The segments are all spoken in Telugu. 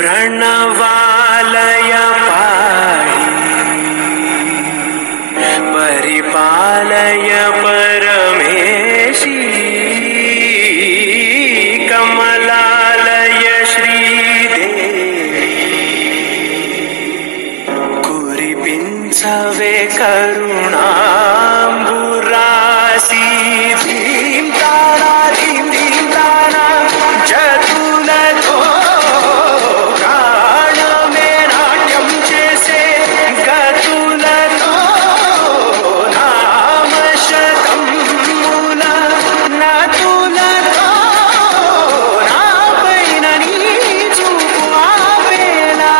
प्रणवालय परिपालय परमेशी कमलालय श्रीदेवी कुरिपिंचवे करुणांबुरासी धीम तारा जतुलतो प्राणमे नाट्यं చేసే గతులతో నామశతం మూల నతులతో నాపైన నీ చూపు ఆవేలా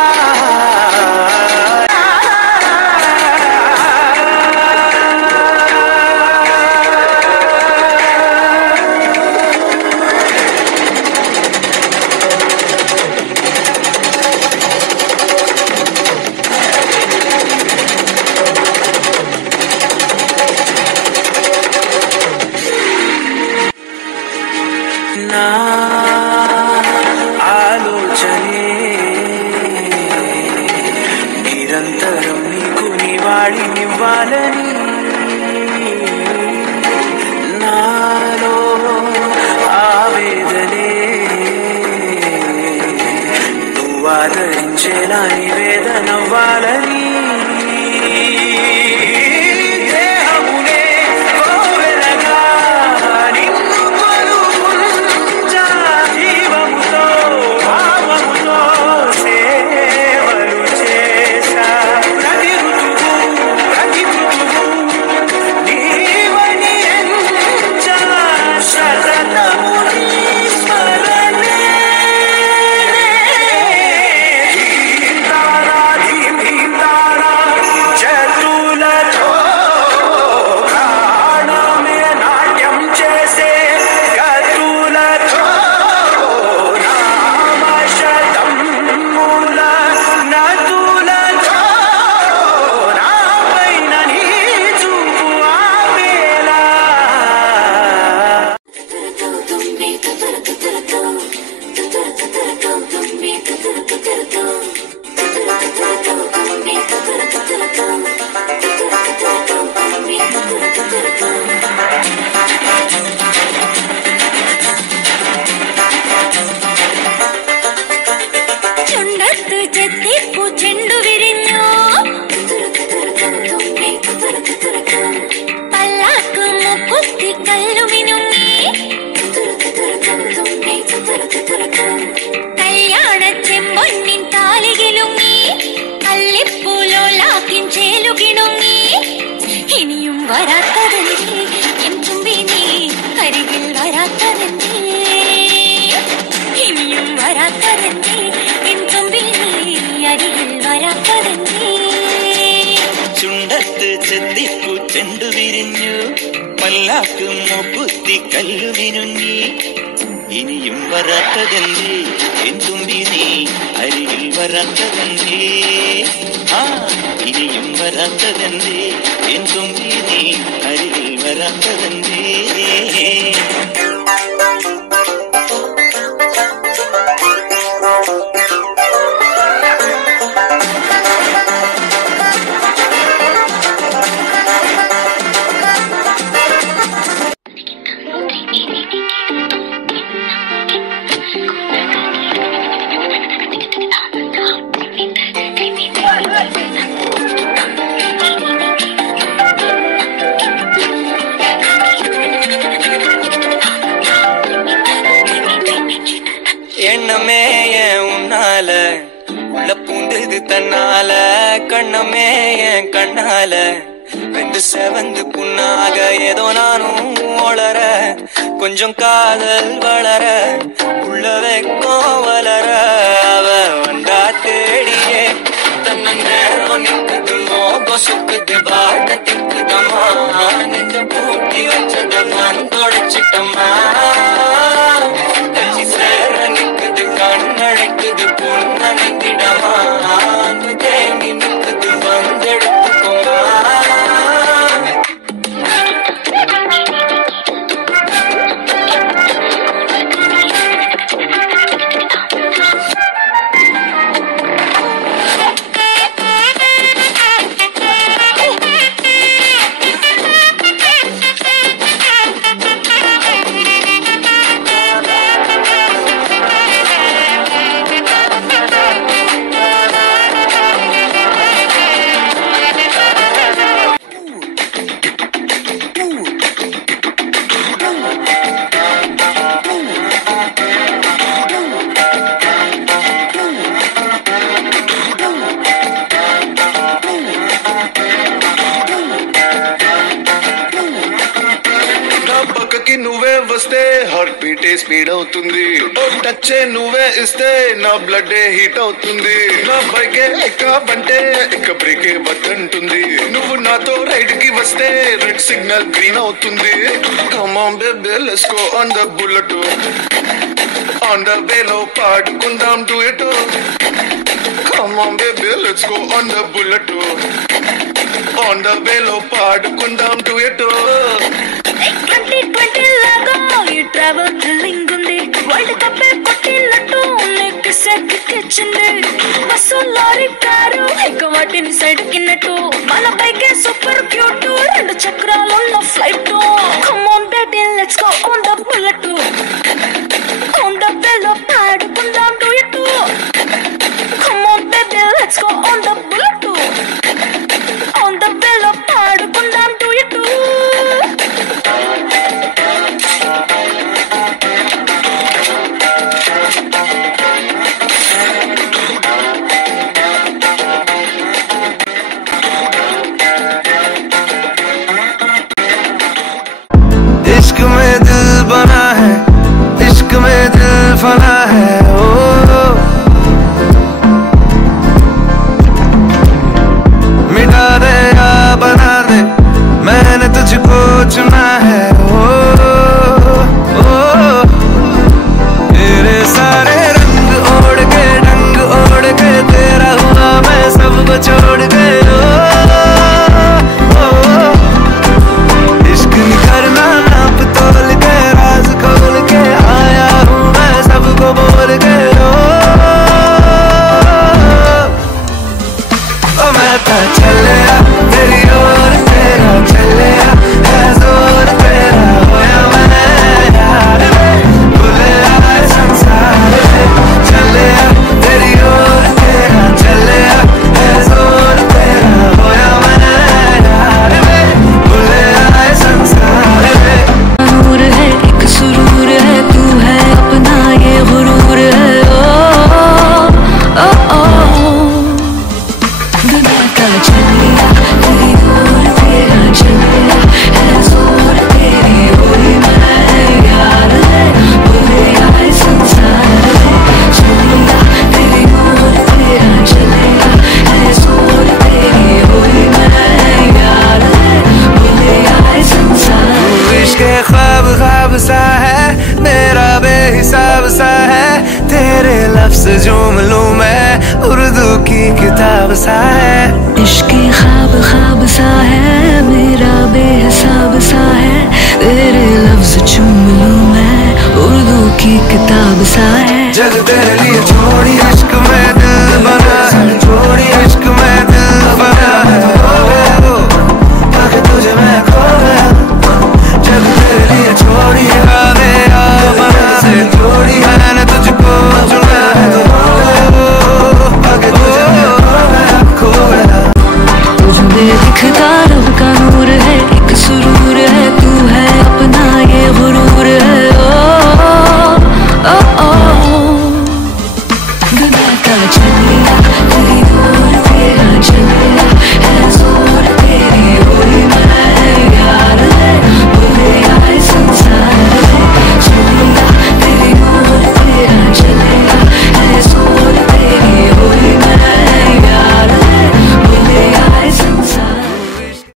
నా ఆలోచనే నిరంతరం నీకు నివాళినివ్వాలని నాలో ఆవేదనే నువ్వు ఆదరించేలా నివేదనవ్వాలని ചുണ്ടത്ത് ചെത്തിപ്പൂ ചെണ്ടു വിരിഞ്ഞു പല്ലാക്ക് മൂക്കുത്തി കല്ലു മിനുങ്ങി ഇനിയും വരാത്തതെന്തേ എൻ തുമ്പി നീ അരികിൽ വരാത്തതെന്തേ ഇനിയും വരാത്തതെന്തേ എൻ തുമ്പി നീ അരികിൽ വരാത്തതെന്തേ எண்ணமே என் உன்னால உள்ள பூந்தது தன்னால கண்ணமே என் கண்ணால வெந்து செவந்து புண்ணாக ஏதோ நானும் ஒளர கொஞ்சம் காதல் வளர உள்ள வெக்கம் வளர அவ வந்தா தேடியே தன்ன நேரம் நிற்குது மோகம் சுக்குது பாட்ட திக்குதம்மா நெஞ்ச பூட்டி வச்சதம்மா தொடச்சிட்டம்மா கண்ணழைக்குது பொண்ணழைத்திடமா தேங்கி நிற்குது வந்தெடுத்துக்கோமா బీటే స్పీడ్ అవుతుంది. ఓ టచ్ నువ్వే ఇస్తే నా బ్లడ్ హీట్ అవుతుంది. నా బైకే ఎక్కబంటే ఇక బ్రేకే వద్దంటుంది. నువ్వు నాతో రైడ్ కి వస్తే రెడ్ సిగ్నల్ గ్రీన్ అవుతుంది. Come on baby let's go on the bullet. On the way లో పాడుకుందాం duet. Come on baby let's go on the bullet. On the way లో పాడుకుందాం duet. 2020 లాగా ఈ ట్రావెల్ థ్రిల్లింగ్ ఉంది. వరల్డ్ కప్ కొట్టినట్టు నీకు సెక్కిచ్చింది. బస్సు లారీ కారు ఇక వాటిని సైడ్ కిన్నట్టు. మన బైకే సూపర్ క్యూట్, రెండు చక్రాలున్న flight. Come on baby let's go on the bullet. On the way లో పాడుకుందాం duet. Come on baby let's go on the bullet. On the way లో పాడుకుందాం duet. इश्क में दिल बना है, इश्क में दिल फना है। ओ मिटा दे या बना दे, मैंने तुझको चुना है। ओ तेरे सारे रंग ओढ़ के ढंग ओढ़ के तेरा हुआ मैं सबको छोड़ के। इश्क नहीं करना नाप तोल के, राज खोल के आया हूँ मैं सबको बोल के। ओ मैं तो चलिया तेरी ओर, तेरा चलिया है जोर तेरा। होया मैं यार भूले आए संसार में। चलिया तेरी ओर, तेरा चलिया है जोर तेरा। होया मैं यार भूले आए संसार में। नूर है एक सुरूर है, तू है अपना ये गुरूर है। ओ ओ ओ बिना का चलिया तेरी ओर, तेरा चलिया है जोर तेरी। होई मैं यार है भूले आए संसार में। चलिया तेरी ओर, तेरा चलिया है जोर तेरी। होई मैं यार है भूले आए संसार में। इश्क ख्वाब ख्वाब सा है, मेरा बेहिसाब सा है। तेरे लफ्ज झूम लूं मैं, उर्दू की किताब सा है। इश्क ख्वाब ख्वाब सा है, मेरा बेहिसाब सा है। तेरे लफ्ज चूम लूं मैं, उर्दू की किताब सा है। जग तेरे लिए छोड़ी इश्क में